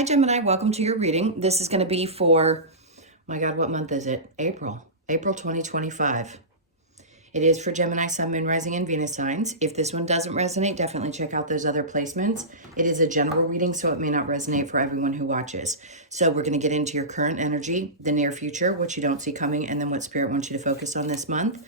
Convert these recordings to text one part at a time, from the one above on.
Hi, Gemini. Welcome to your reading. This is going to be for, my God, what month is it? April 2025. It is for Gemini, Sun, Moon, Rising, and Venus signs. If this one doesn't resonate, definitely check out those other placements. It is a general reading, so it may not resonate for everyone who watches. So we're going to get into your current energy, the near future, what you don't see coming, and then what Spirit wants you to focus on this month.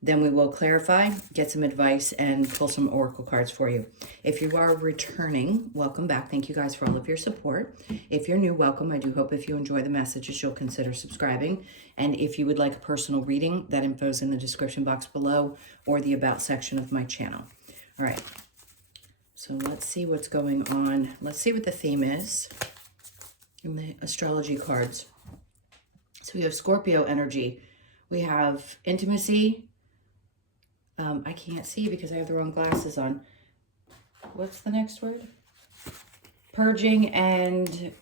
Then we will clarify, get some advice, and pull some oracle cards for you. If you are returning, welcome back. Thank you guys for all of your support. If you're new, welcome. I do hope if you enjoy the messages, you'll consider subscribing. And if you would like a personal reading, that info is in the description box below or the About section of my channel. All right. So let's see what's going on. Let's see what the theme is in the astrology cards. So we have Scorpio energy. We have intimacy. I can't see because I have the wrong glasses on. What's the next word? Purging and...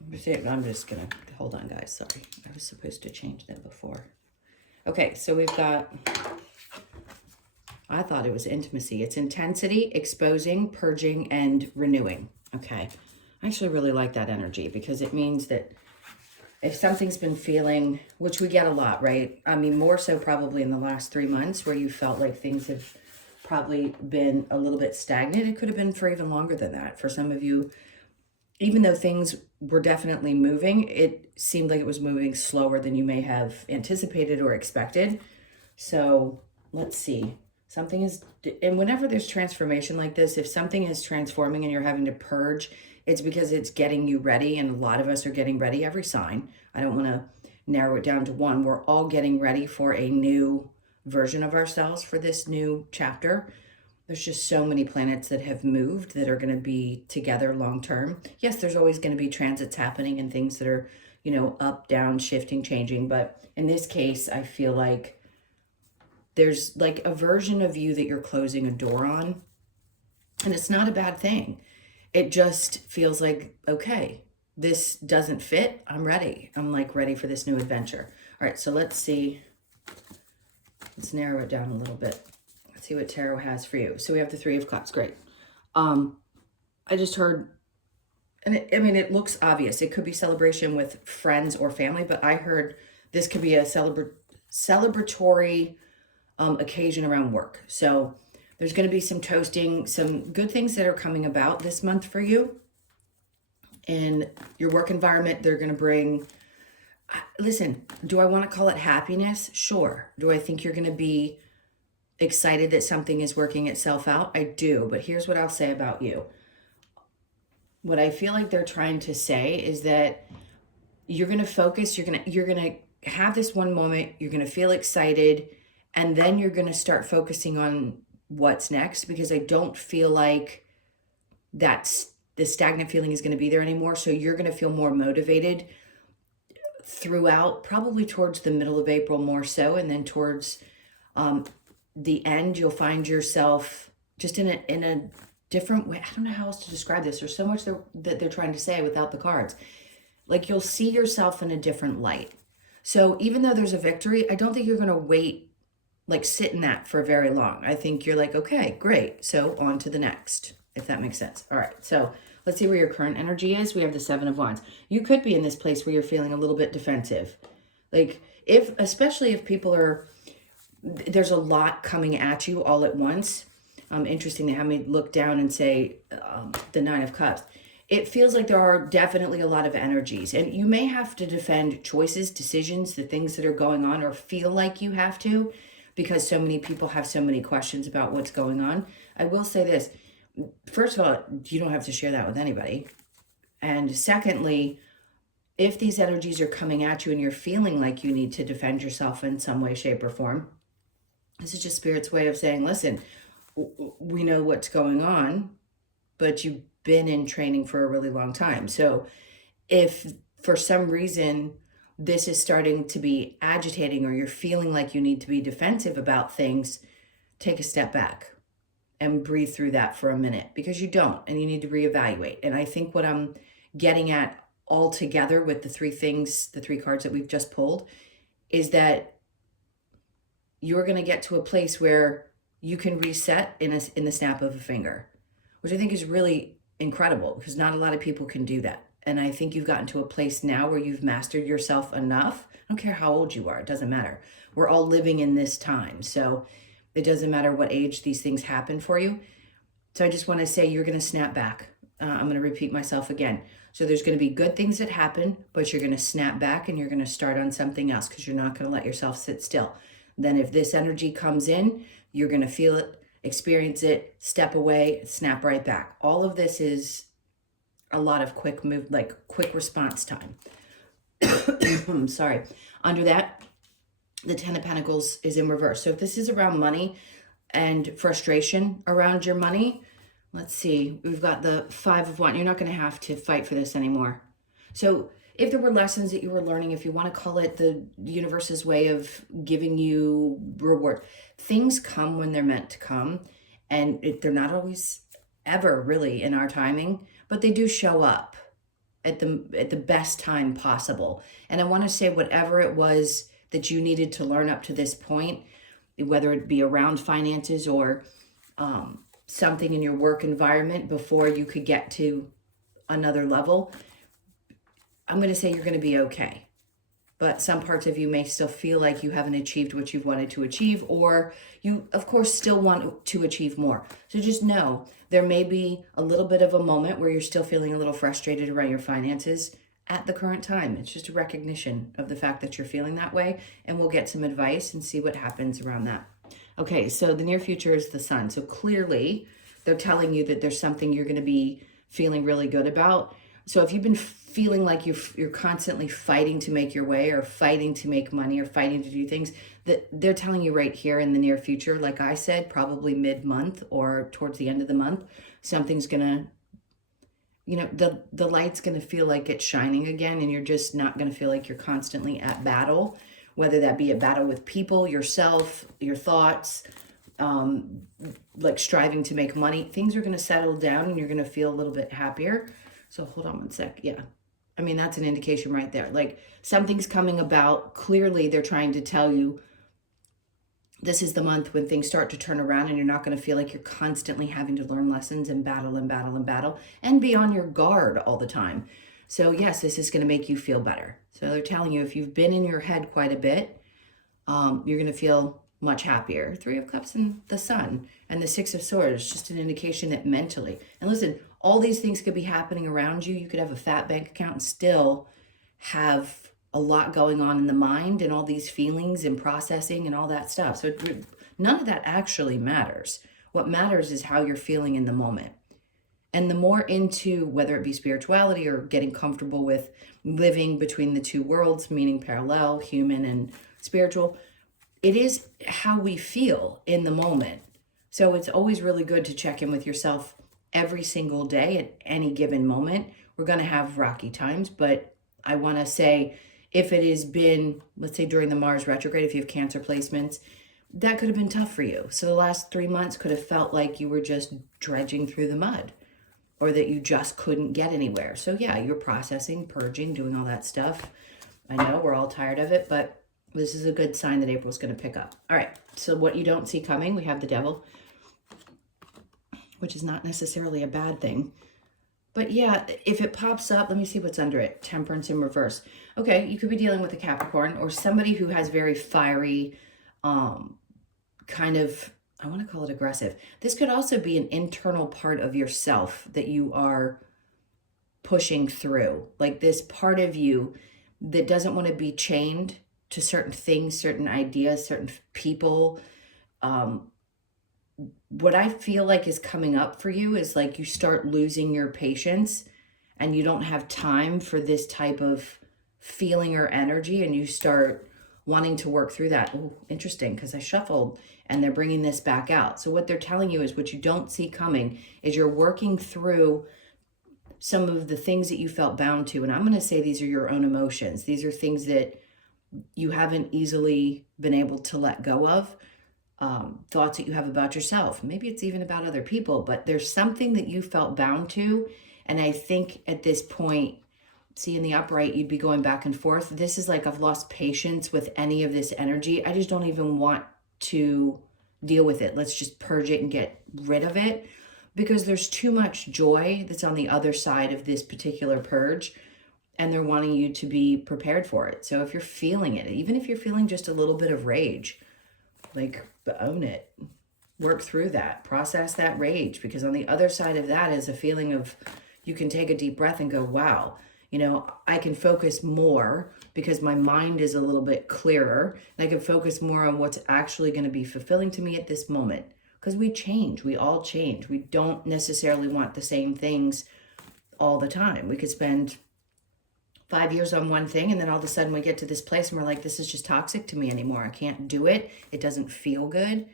I'm just going to... Hold on, guys. Sorry. I was supposed to change that before. Okay, so we've got... I thought it was intimacy. It's intensity, exposing, purging, and renewing. Okay. I actually really like that energy because it means that if something's been feeling, which we get a lot, right? I mean, more so probably in the last 3 months where you felt like things have probably been a little bit stagnant. It could have been for even longer than that. For some of you, even though things were definitely moving, it seemed like it was moving slower than you may have anticipated or expected. So let's see. Something is, and whenever there's transformation like this, if something is transforming and you're having to purge, it's because it's getting you ready, and a lot of us are getting ready, every sign. I don't want to narrow it down to one. We're all getting ready for a new version of ourselves for this new chapter. There's just so many planets that have moved that are going to be together long term. Yes, there's always going to be transits happening and things that are, you know, up, down, shifting, changing. But in this case, I feel like there's like a version of you that you're closing a door on. And it's not a bad thing. It just feels like, okay, this doesn't fit. I'm ready. I'm like ready for this new adventure. All right, so let's see. Let's narrow it down a little bit. Let's see what tarot has for you. So we have the Three of Cups. Great. I just heard, and it looks obvious. It could be celebration with friends or family, but I heard this could be a celebratory occasion around work. So there's going to be some toasting, some good things that are coming about this month for you. In your work environment, they're going to bring, listen, do I want to call it happiness? Sure. Do I think you're going to be excited that something is working itself out? I do. But here's what I'll say about you. What I feel like they're trying to say is that you're going to focus, you're going to have this one moment, you're going to feel excited, and then you're going to start focusing on what's next, because I don't feel like that's the stagnant feeling is going to be there anymore. So you're going to feel more motivated throughout, probably towards the middle of April more so, and then towards the end, you'll find yourself just in a different way. I don't know how else to describe this. There's so much that they're trying to say without the cards. Like, you'll see yourself in a different light. So even though there's a victory, I don't think you're going to sit in that for very long. I think you're like, okay, great. So on to the next, if that makes sense. All right. So let's see where your current energy is. We have the Seven of Wands. You could be in this place where you're feeling a little bit defensive. Like, especially if people there's a lot coming at you all at once. Interesting, they have me look down and say the Nine of Cups. It feels like there are definitely a lot of energies, and you may have to defend choices, decisions, the things that are going on, or feel like you have to, because so many people have so many questions about what's going on. I will say this. First of all, you don't have to share that with anybody. And secondly, if these energies are coming at you and you're feeling like you need to defend yourself in some way, shape, or form, this is just Spirit's way of saying, listen, we know what's going on, but you've been in training for a really long time. So if for some reason this is starting to be agitating, or you're feeling like you need to be defensive about things, take a step back and breathe through that for a minute, because you don't, and you need to reevaluate. And I think what I'm getting at all together with the three cards that we've just pulled, is that you're going to get to a place where you can reset in the snap of a finger, which I think is really incredible, because not a lot of people can do that. And I think you've gotten to a place now where you've mastered yourself enough. I don't care how old you are. It doesn't matter. We're all living in this time. So it doesn't matter what age these things happen for you. So I just want to say you're going to snap back. I'm going to repeat myself again. So there's going to be good things that happen, but you're going to snap back and you're going to start on something else because you're not going to let yourself sit still. Then if this energy comes in, you're going to feel it, experience it, step away, snap right back. All of this is a lot of quick move, like quick response time. I'm sorry. Under that, the Ten of Pentacles is in reverse. So if this is around money and frustration around your money, let's see, we've got the Five of Wands. You're not going to have to fight for this anymore. So if there were lessons that you were learning, if you want to call it the universe's way of giving you reward, things come when they're meant to come. And they're not always ever really in our timing, but they do show up at the best time possible. And I want to say whatever it was that you needed to learn up to this point, whether it be around finances or something in your work environment before you could get to another level, I'm going to say you're going to be okay. But some parts of you may still feel like you haven't achieved what you've wanted to achieve, or you, of course, still want to achieve more. So just know there may be a little bit of a moment where you're still feeling a little frustrated around your finances at the current time. It's just a recognition of the fact that you're feeling that way, and we'll get some advice and see what happens around that. Okay, so the near future is the Sun. So clearly, they're telling you that there's something you're going to be feeling really good about. So if you've been feeling like you're constantly fighting to make your way, or fighting to make money, or fighting to do things, that they're telling you right here in the near future, like I said, probably mid-month or towards the end of the month, something's gonna, the light's gonna feel like it's shining again, and you're just not gonna feel like you're constantly at battle, whether that be a battle with people, yourself, your thoughts, like striving to make money. Things are gonna settle down and you're gonna feel a little bit happier. So hold on one sec. Yeah. I mean, that's an indication right there. Like something's coming about. Clearly, they're trying to tell you this is the month when things start to turn around and you're not going to feel like you're constantly having to learn lessons and battle and battle and battle and be on your guard all the time. So yes, this is going to make you feel better. So they're telling you if you've been in your head quite a bit, you're going to feel much happier. Three of Cups and the Sun and the Six of Swords is just an indication that mentally, and listen, all these things could be happening around you. You could have a fat bank account and still have a lot going on in the mind and all these feelings and processing and all that stuff. So none of that actually matters. What matters is how you're feeling in the moment. And the more into, whether it be spirituality or getting comfortable with living between the two worlds, meaning parallel, human and spiritual, it is how we feel in the moment. So it's always really good to check in with yourself every single day at any given moment. We're going to have rocky times, but I want to say if it has been, let's say during the Mars retrograde, if you have Cancer placements, that could have been tough for you. So the last 3 months could have felt like you were just dredging through the mud or that you just couldn't get anywhere. So yeah, you're processing, purging, doing all that stuff. I know we're all tired of it, but this is a good sign that April's going to pick up. All right, so what you don't see coming, we have the Devil, which is not necessarily a bad thing. But yeah, if it pops up, let me see what's under it. Temperance in reverse. Okay, you could be dealing with a Capricorn or somebody who has very fiery, kind of, I want to call it aggressive. This could also be an internal part of yourself that you are pushing through. Like this part of you that doesn't want to be chained to certain things, certain ideas, certain people. What I feel like is coming up for you is like you start losing your patience and you don't have time for this type of feeling or energy, and you start wanting to work through that. Oh, interesting, because I shuffled and they're bringing this back out. So what they're telling you is what you don't see coming is you're working through some of the things that you felt bound to. And I'm going to say these are your own emotions. These are things that you haven't easily been able to let go of. Thoughts that you have about yourself. Maybe it's even about other people, but there's something that you felt bound to. And I think at this point, see in the upright, you'd be going back and forth. This is like, I've lost patience with any of this energy. I just don't even want to deal with it. Let's just purge it and get rid of it. because there's too much joy that's on the other side of this particular purge, and they're wanting you to be prepared for it. So if you're feeling it, even if you're feeling just a little bit of rage, like own it, work through that, process that rage, because on the other side of that is a feeling of, you can take a deep breath and go, wow, you know, I can focus more because my mind is a little bit clearer, and I can focus more on what's actually going to be fulfilling to me at this moment. Because we change, we all change. We don't necessarily want the same things all the time. We could spend 5 years on one thing, and then all of a sudden we get to this place and we're like, this is just toxic to me anymore. I can't do it. It doesn't feel good.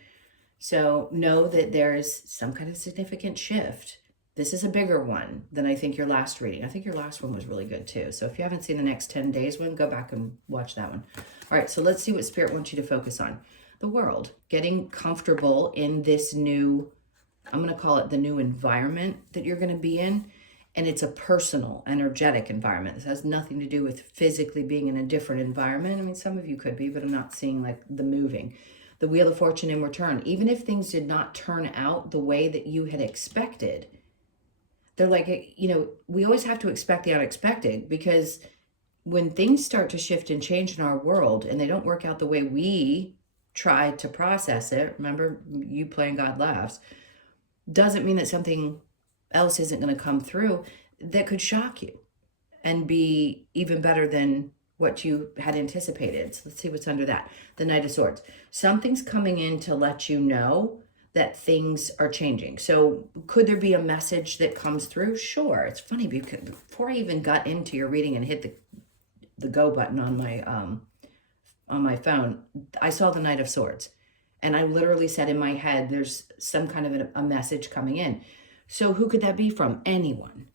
So know that there's some kind of significant shift. This is a bigger one than I think your last reading. I think your last one was really good too. So if you haven't seen the next 10 days one, go back and watch that one. All right, so let's see what Spirit wants you to focus on. The world, getting comfortable in this new, I'm going to call it the new environment that you're going to be in. And it's a personal, energetic environment. This has nothing to do with physically being in a different environment. I mean, some of you could be, but I'm not seeing like the moving. The Wheel of Fortune in return. Even if things did not turn out the way that you had expected, they're like, you know, we always have to expect the unexpected, because when things start to shift and change in our world and they don't work out the way we try to process it, remember, you playing God laughs, doesn't mean that something else isn't going to come through that could shock you and be even better than what you had anticipated. So let's see what's under that. The Knight of Swords. Something's coming in to let you know that things are changing. So could there be a message that comes through? Sure. It's funny because before I even got into your reading and hit the go button on my phone, I saw the Knight of Swords. And I literally said in my head, there's some kind of a message coming in. So who could that be from? Anyone.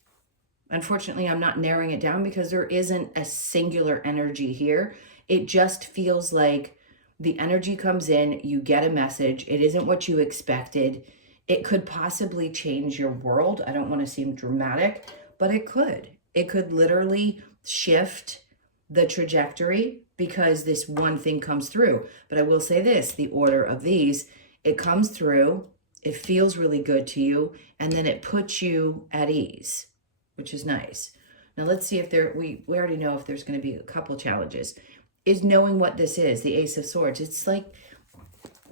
Unfortunately, I'm not narrowing it down because there isn't a singular energy here. It just feels like the energy comes in, you get a message. It isn't what you expected. It could possibly change your world. I don't want to seem dramatic, but it could. It could literally shift the trajectory because this one thing comes through. But I will say this, the order of these, it comes through, it feels really good to you, and then it puts you at ease, which is nice. Now let's see if we already know if there's going to be a couple challenges. Is knowing what this is, the Ace of Swords. It's like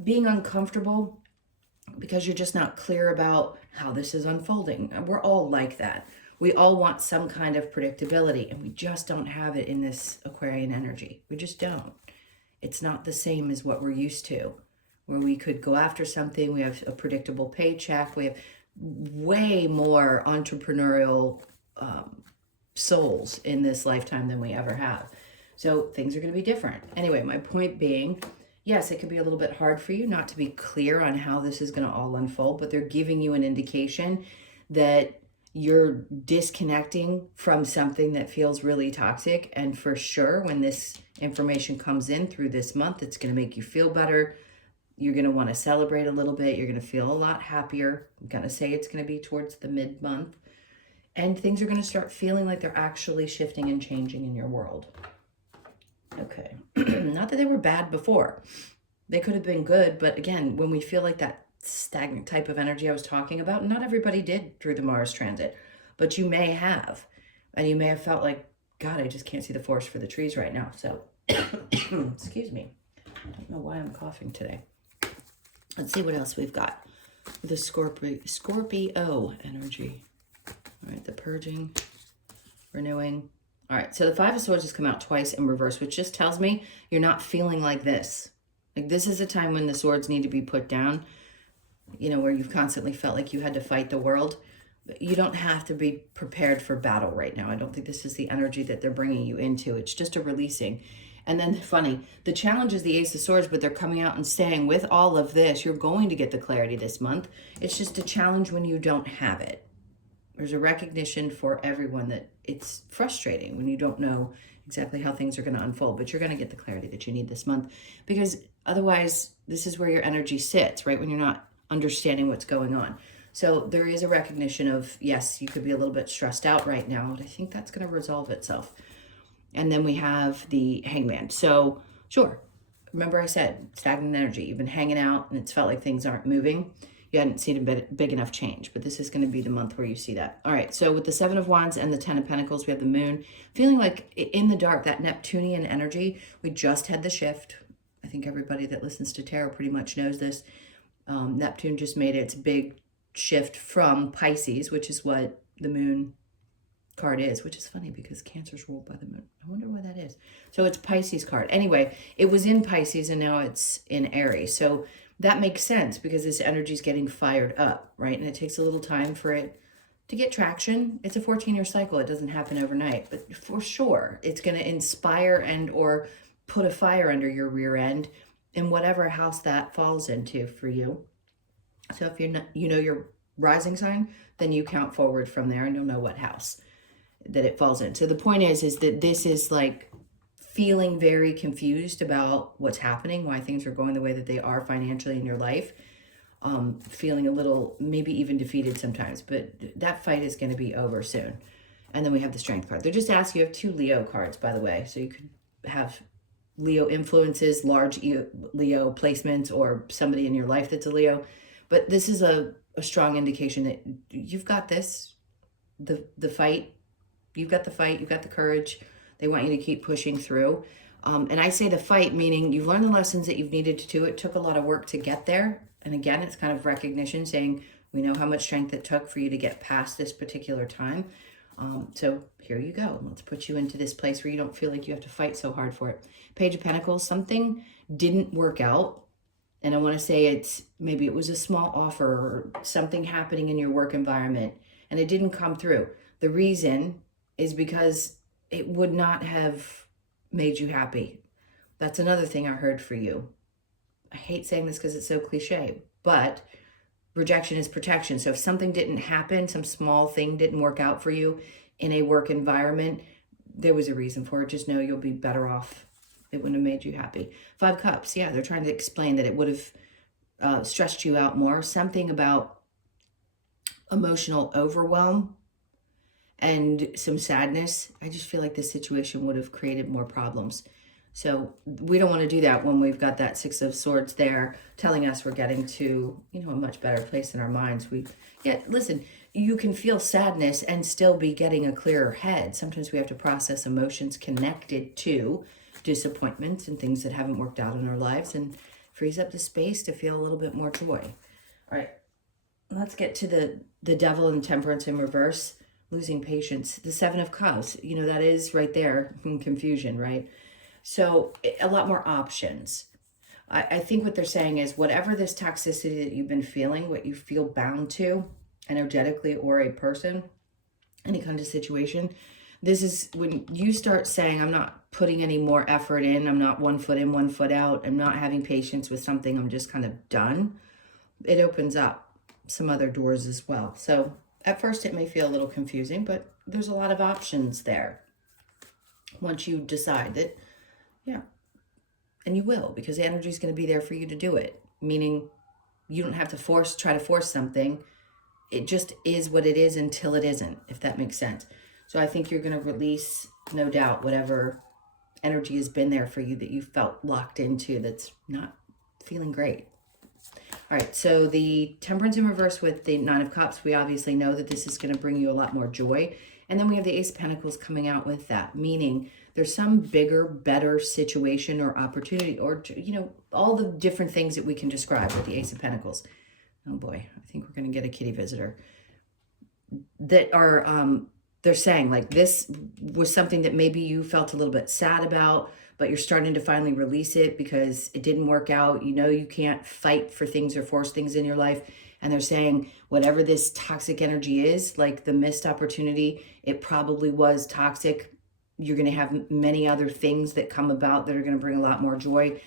being uncomfortable because you're just not clear about how this is unfolding. We're all like that. We all want some kind of predictability, and we just don't have it in this Aquarian energy. We just don't. It's not the same as what we're used to, where we could go after something. We have a predictable paycheck. We have way more entrepreneurial souls in this lifetime than we ever have. So things are going to be different. Anyway, my point being, yes, it could be a little bit hard for you not to be clear on how this is going to all unfold, but they're giving you an indication that you're disconnecting from something that feels really toxic. And for sure, when this information comes in through this month, it's going to make you feel better. You're going to want to celebrate a little bit. You're going to feel a lot happier. I'm going to say it's going to be towards the mid-month. And things are going to start feeling like they're actually shifting and changing in your world. Okay. Not that they were bad before. They could have been good. But again, when we feel like that stagnant type of energy I was talking about, not everybody did through the Mars transit. But you may have. And you may have felt like, God, I just can't see the forest for the trees right now. So, excuse me. I don't know why I'm coughing today. Let's see what else we've got. The Scorpio energy. All right, the purging, renewing. All right, so the Five of Swords has come out twice in reverse, which just tells me you're not feeling like this. Like this is a time when the swords need to be put down, you know, where you've constantly felt like you had to fight the world. But you don't have to be prepared for battle right now. I don't think this is the energy that they're bringing you into. It's just a releasing. And then funny, the challenge is the Ace of Swords, but they're coming out and saying with all of this, you're going to get the clarity this month. It's just a challenge when you don't have it. There's a recognition for everyone that it's frustrating when you don't know exactly how things are going to unfold, but you're going to get the clarity that you need this month, because otherwise this is where your energy sits, right? When you're not understanding what's going on. So there is a recognition of, yes, you could be a little bit stressed out right now, but I think that's going to resolve itself. And then we have the Hangman. So sure, remember I said stagnant energy. You've been hanging out and it's felt like things aren't moving. you hadn't seen a big enough change, but this is going to be the month where you see that. All right, so with the Seven of Wands and the Ten of Pentacles, we have the Moon. Feeling like in the dark, that Neptunian energy, we just had the shift. I think everybody that listens to tarot pretty much knows this. Neptune just made its big shift from Pisces, which is what the Moon card is, which is funny because Cancer's ruled by the Moon. I wonder why that is. So it's Pisces card. Anyway, it was in Pisces and now it's in Aries. So that makes sense because this energy is getting fired up, right? And it takes a little time for it to get traction. It's a 14-year cycle. It doesn't happen overnight, but for sure, it's going to inspire and or put a fire under your rear end in whatever house that falls into for you. So if you're not, you know your rising sign, then you count forward from there and you'll know what house that it falls in. So the point is that this is like feeling very confused about what's happening, why things are going the way that they are financially in your life, feeling a little, maybe even defeated sometimes, but that fight is going to be over soon. And then we have the Strength card. They're just asking, you have 2 Leo cards, by the way, so you could have Leo influences, large Leo placements, or somebody in your life that's a Leo. But this is a strong indication that you've got this, the fight. You've got the fight, you've got the courage. They want you to keep pushing through. And I say the fight, meaning you've learned the lessons that you've needed to do. It took a lot of work to get there. And again, it's kind of recognition saying, we know how much strength it took for you to get past this particular time. So here you go. Let's put you into this place where you don't feel like you have to fight so hard for it. Page of Pentacles, something didn't work out. And I want to say maybe it was a small offer or something happening in your work environment and it didn't come through. The reason is because it would not have made you happy. That's another thing I heard for you. I hate saying this because it's so cliche, but rejection is protection. So if something didn't happen, some small thing didn't work out for you in a work environment, there was a reason for it. Just know you'll be better off. It wouldn't have made you happy. 5 Cups. Yeah, they're trying to explain that it would have stressed you out more. Something about emotional overwhelm and some sadness. I just feel like this situation would have created more problems. So we don't want to do that when we've got that 6 of Swords there telling us we're getting to, a much better place in our minds. Listen, you can feel sadness and still be getting a clearer head. Sometimes we have to process emotions connected to disappointments and things that haven't worked out in our lives, and frees up the space to feel a little bit more joy. All right, let's get to the Devil and Temperance in reverse. Losing patience. The 7 of Cups, that is right there in confusion, right? So a lot more options. I think what they're saying is whatever this toxicity that you've been feeling, what you feel bound to energetically or a person, any kind of situation, this is when you start saying, I'm not putting any more effort in, I'm not 1 foot in, 1 foot out, I'm not having patience with something, I'm just kind of done. It opens up some other doors as well. So at first it may feel a little confusing, but there's a lot of options there. Once you decide that, and you will, because the energy is going to be there for you to do it. Meaning you don't have to try to force something. It just is what it is until it isn't, if that makes sense. So I think you're going to release, no doubt, whatever energy has been there for you that you felt locked into that's not feeling great. All right, so the Temperance in reverse with the 9 of Cups, we obviously know that this is going to bring you a lot more joy. And then we have the Ace of Pentacles coming out with that, meaning there's some bigger, better situation or opportunity or, all the different things that we can describe with the Ace of Pentacles. Oh boy, I think we're going to get a kitty visitor. That are, they're saying like this was something that maybe you felt a little bit sad about, but you're starting to finally release it because it didn't work out. You can't fight for things or force things in your life. And they're saying whatever this toxic energy is, like the missed opportunity, it probably was toxic. You're going to have many other things that come about that are going to bring a lot more joy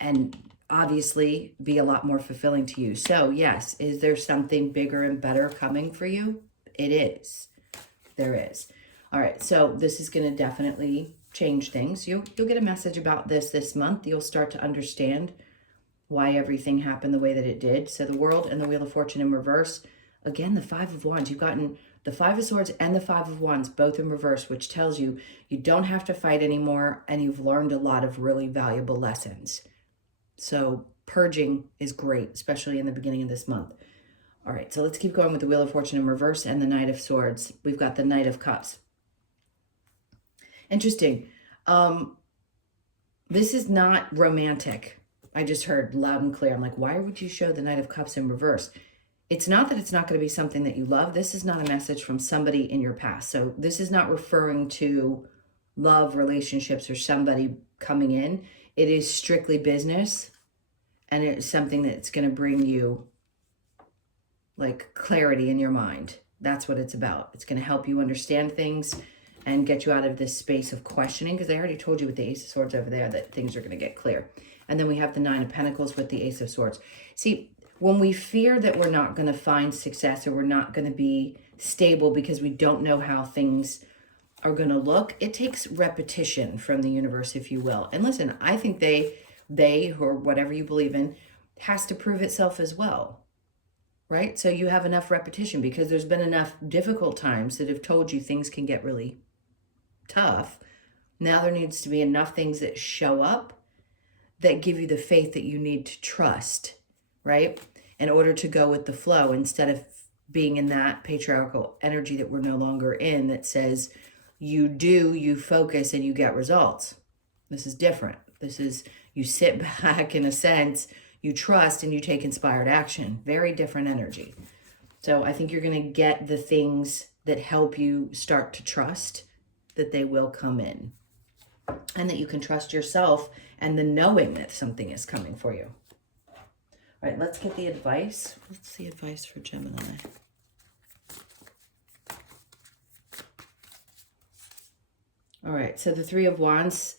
and obviously be a lot more fulfilling to you. So yes, is there something bigger and better coming for you? It is. There is. All right, so this is going to definitely change things. You'll get a message about this month. You'll start to understand why everything happened the way that it did. So the World and the Wheel of Fortune in reverse. Again, the 5 of Wands. You've gotten the 5 of Swords and the 5 of Wands, both in reverse, which tells you you don't have to fight anymore and you've learned a lot of really valuable lessons. So purging is great, especially in the beginning of this month. All right, so let's keep going with the Wheel of Fortune in reverse and the Knight of Swords. We've got the Knight of Cups. Interesting. This is not romantic. I just heard loud and clear. I'm like, why would you show the Knight of Cups in reverse? It's not that it's not going to be something that you love. This is not a message from somebody in your past. So this is not referring to love, relationships, or somebody coming in. It is strictly business, and it's something that's going to bring you like clarity in your mind. That's what it's about. It's going to help you understand things and get you out of this space of questioning, because I already told you with the Ace of Swords over there that things are going to get clear. And then we have the Nine of Pentacles with the Ace of Swords. See, when we fear that we're not going to find success, or we're not going to be stable because we don't know how things are going to look, it takes repetition from the universe, if you will. And listen, I think they, or whatever you believe in, has to prove itself as well. Right? So you have enough repetition, because there's been enough difficult times that have told you things can get really tough. Now there needs to be enough things that show up that give you the faith that you need to trust, right? In order to go with the flow, instead of being in that patriarchal energy that we're no longer in, that says you do, you focus, and you get results. This is different. This is, you sit back in a sense, you trust, and you take inspired action. Very different energy. So I think you're going to get the things that help you start to trust that they will come in, and that you can trust yourself and the knowing that something is coming for you. All right, let's get the advice. What's the advice for Gemini? All right, so the Three of Wands.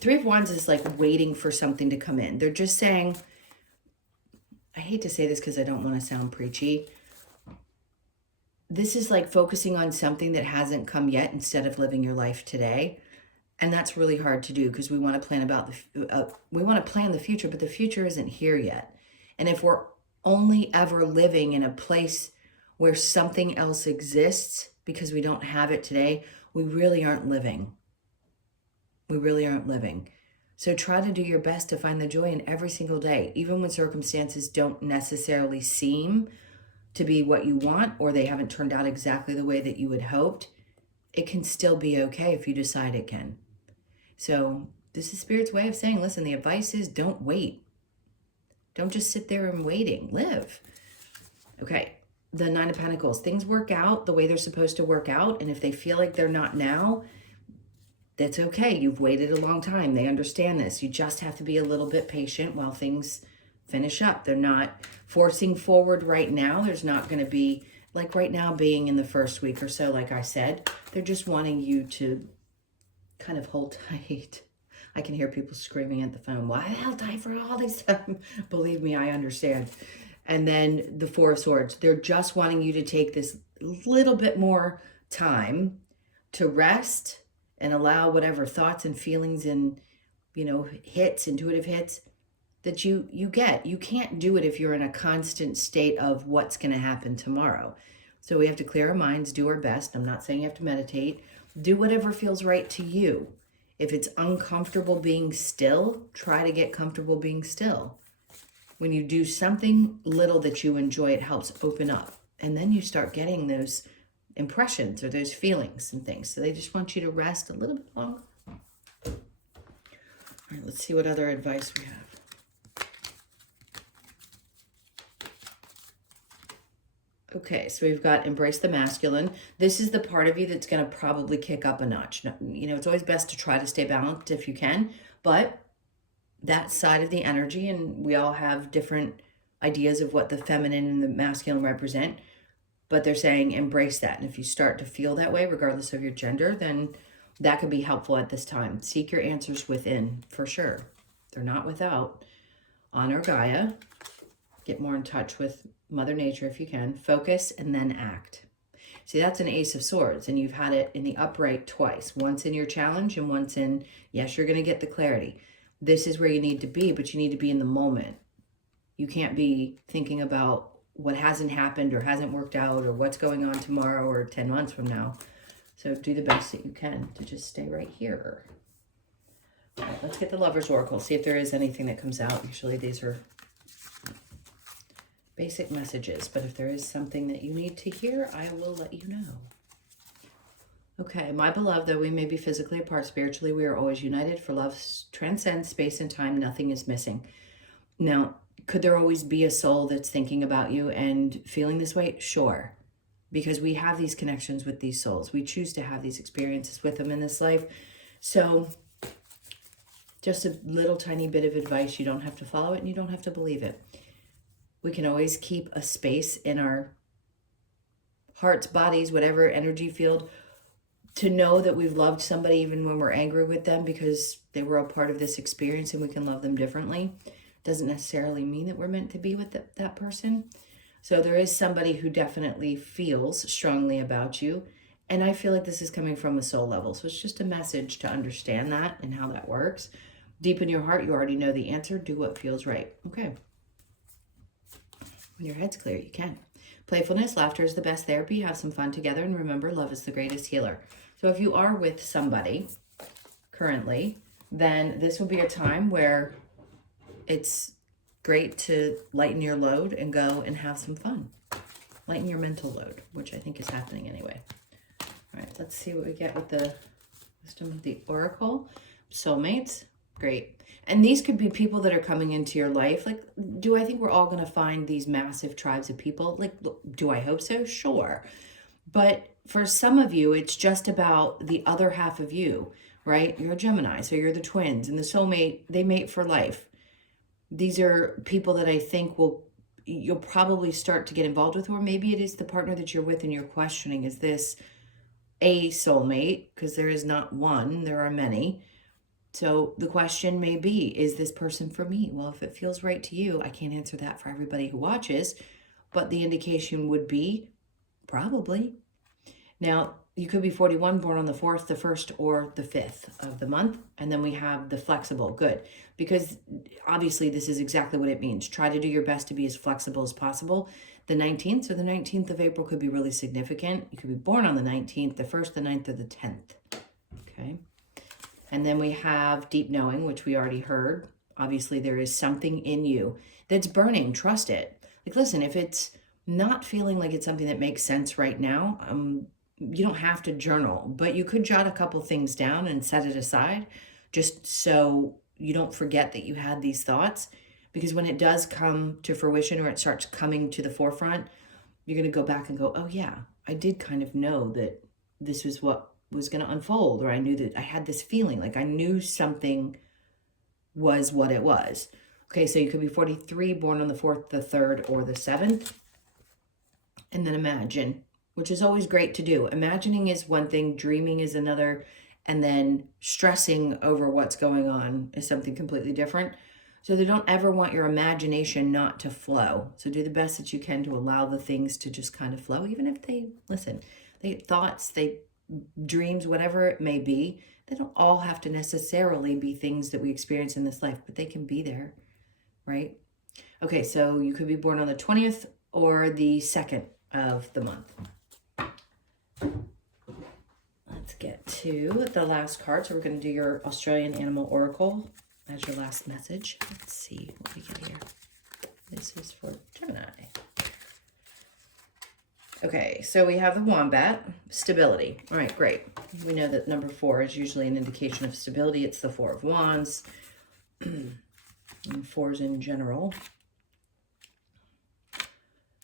Three of Wands is like waiting for something to come in. They're just saying, I hate to say this because I don't want to sound preachy. This is like focusing on something that hasn't come yet instead of living your life today. And that's really hard to do, because we want to plan we want to plan the future, but the future isn't here yet. And if we're only ever living in a place where something else exists because we don't have it today, we really aren't living. We really aren't living. So try to do your best to find the joy in every single day, even when circumstances don't necessarily seem to be what you want, or they haven't turned out exactly the way that you had hoped. It can still be okay if you decide it can. So this is Spirit's way of saying, listen, the advice is don't wait. Don't just sit there and waiting. Live. Okay, the Nine of Pentacles. Things work out the way they're supposed to work out, and if they feel like they're not now, that's okay. You've waited a long time. They understand this. You just have to be a little bit patient while things finish up. They're not forcing forward right now. There's not going to be, like right now being in the first week or so, like I said, they're just wanting you to kind of hold tight. I can hear people screaming at the phone, why held tight for all this time? Believe me, I understand. And then the Four of Swords. They're just wanting you to take this little bit more time to rest and allow whatever thoughts and feelings and, hits, intuitive hits that you get. You can't do it if you're in a constant state of what's going to happen tomorrow. So we have to clear our minds, do our best. I'm not saying you have to meditate. Do whatever feels right to you. If it's uncomfortable being still, try to get comfortable being still. When you do something little that you enjoy, it helps open up. And then you start getting those impressions or those feelings and things. So they just want you to rest a little bit longer. All right, let's see what other advice we have. Okay, so we've got embrace the masculine. This is the part of you that's going to probably kick up a notch. It's always best to try to stay balanced if you can, but that side of the energy, and we all have different ideas of what the feminine and the masculine represent, but they're saying embrace that. And if you start to feel that way, regardless of your gender, then that could be helpful at this time. Seek your answers within, for sure. They're not without. Honor Gaia. Get more in touch with Mother Nature if you can. Focus and then act. See, that's an Ace of Swords, and you've had it in the upright twice. Once in your challenge and once in, yes, you're going to get the clarity. This is where you need to be, but you need to be in the moment. You can't be thinking about what hasn't happened or hasn't worked out or what's going on tomorrow or 10 months from now. So do the best that you can to just stay right here. All right, let's get the Lover's Oracle. See if there is anything that comes out. Usually these are basic messages. But if there is something that you need to hear, I will let you know. Okay, my beloved, though we may be physically apart, spiritually we are always united, for love transcends space and time. Nothing is missing. Now, could there always be a soul that's thinking about you and feeling this way? Sure. Because we have these connections with these souls. We choose to have these experiences with them in this life. So just a little tiny bit of advice. You don't have to follow it and you don't have to believe it. We can always keep a space in our hearts, bodies, whatever energy field, to know that we've loved somebody even when we're angry with them, because they were a part of this experience and we can love them differently. Doesn't necessarily mean that we're meant to be with that person. So there is somebody who definitely feels strongly about you. And I feel like this is coming from a soul level. So it's just a message to understand that and how that works. Deep in your heart, you already know the answer. Do what feels right. Okay. When your head's clear, you can. Playfulness, laughter is the best therapy. Have some fun together. And remember, love is the greatest healer. So if you are with somebody currently, then this will be a time where it's great to lighten your load and go and have some fun. Lighten your mental load, which I think is happening anyway. All right, let's see what we get with the wisdom of the oracle. Soulmates, great. And these could be people that are coming into your life. Like, do I think we're all going to find these massive tribes of people? Like, do I hope so? Sure. But for some of you, it's just about the other half of you, right? You're a Gemini, so you're the twins, and the soulmate, they mate for life. These are people that I think you'll probably start to get involved with, or maybe it is the partner that you're with and you're questioning, is this a soulmate? Because there is not one, there are many. So the question may be, is this person for me? Well, if it feels right to you, I can't answer that for everybody who watches, but the indication would be probably. Now, you could be 41, born on the 4th, the 1st, or the 5th of the month. And then we have the flexible. Good. Because obviously this is exactly what it means. Try to do your best to be as flexible as possible. The 19th, so the 19th of April could be really significant. You could be born on the 19th, the 1st, the 9th, or the 10th. Okay. And then we have deep knowing, which we already heard. Obviously, there is something in you that's burning. Trust it. Like, listen, if it's not feeling like it's something that makes sense right now, you don't have to journal, but you could jot a couple things down and set it aside just so you don't forget that you had these thoughts. Because when it does come to fruition, or it starts coming to the forefront, you're going to go back and go, oh yeah, I did kind of know that this was what was going to unfold, or I knew that I had this feeling, like I knew something was what it was. Okay, so you could be 43, born on the 4th, the 3rd, or the 7th. And then imagine, which is always great to do. Imagining is one thing, dreaming is another, and then stressing over what's going on is something completely different. So they don't ever want your imagination not to flow. So do the best that you can to allow the things to just kind of flow, even if thoughts, dreams, whatever it may be. They don't all have to necessarily be things that we experience in this life, but they can be there, right? Okay, so you could be born on the 20th or the 2nd of the month. Let's get to the last card. So we're going to do your Australian Animal Oracle as your last message. Let's see what we get here. This is for Gemini. Okay, so we have the Wombat, stability. All right, great. We know that number 4 is usually an indication of stability. It's the 4 of Wands, and 4s in general.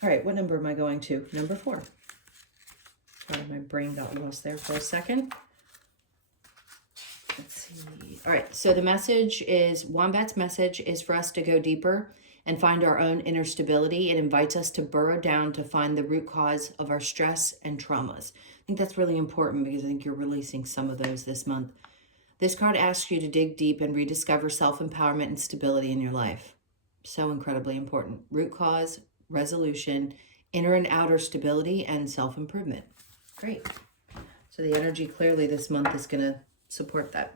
All right, what number am I going to? Number 4. Sorry, my brain got lost there for a second. Let's see. All right, so the message is, Wombat's message is for us to go deeper and find our own inner stability. It invites us to burrow down to find the root cause of our stress and traumas. I think that's really important because I think you're releasing some of those this month. This card asks you to dig deep and rediscover self-empowerment and stability in your life. So incredibly important. Root cause, resolution, inner and outer stability, and self-improvement. Great. So the energy clearly this month is going to support that.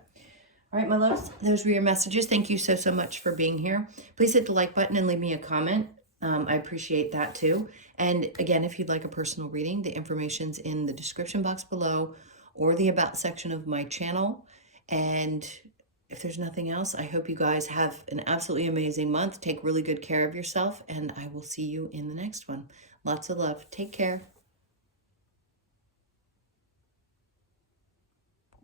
All right, my loves, those were your messages. Thank you so much for being here. Please hit the like button and leave me a comment. I appreciate that too. And again, if you'd like a personal reading, the information's in the description box below or the about section of my channel. And if there's nothing else, I hope you guys have an absolutely amazing month. Take really good care of yourself, and I will see you in the next one. Lots of love. Take care.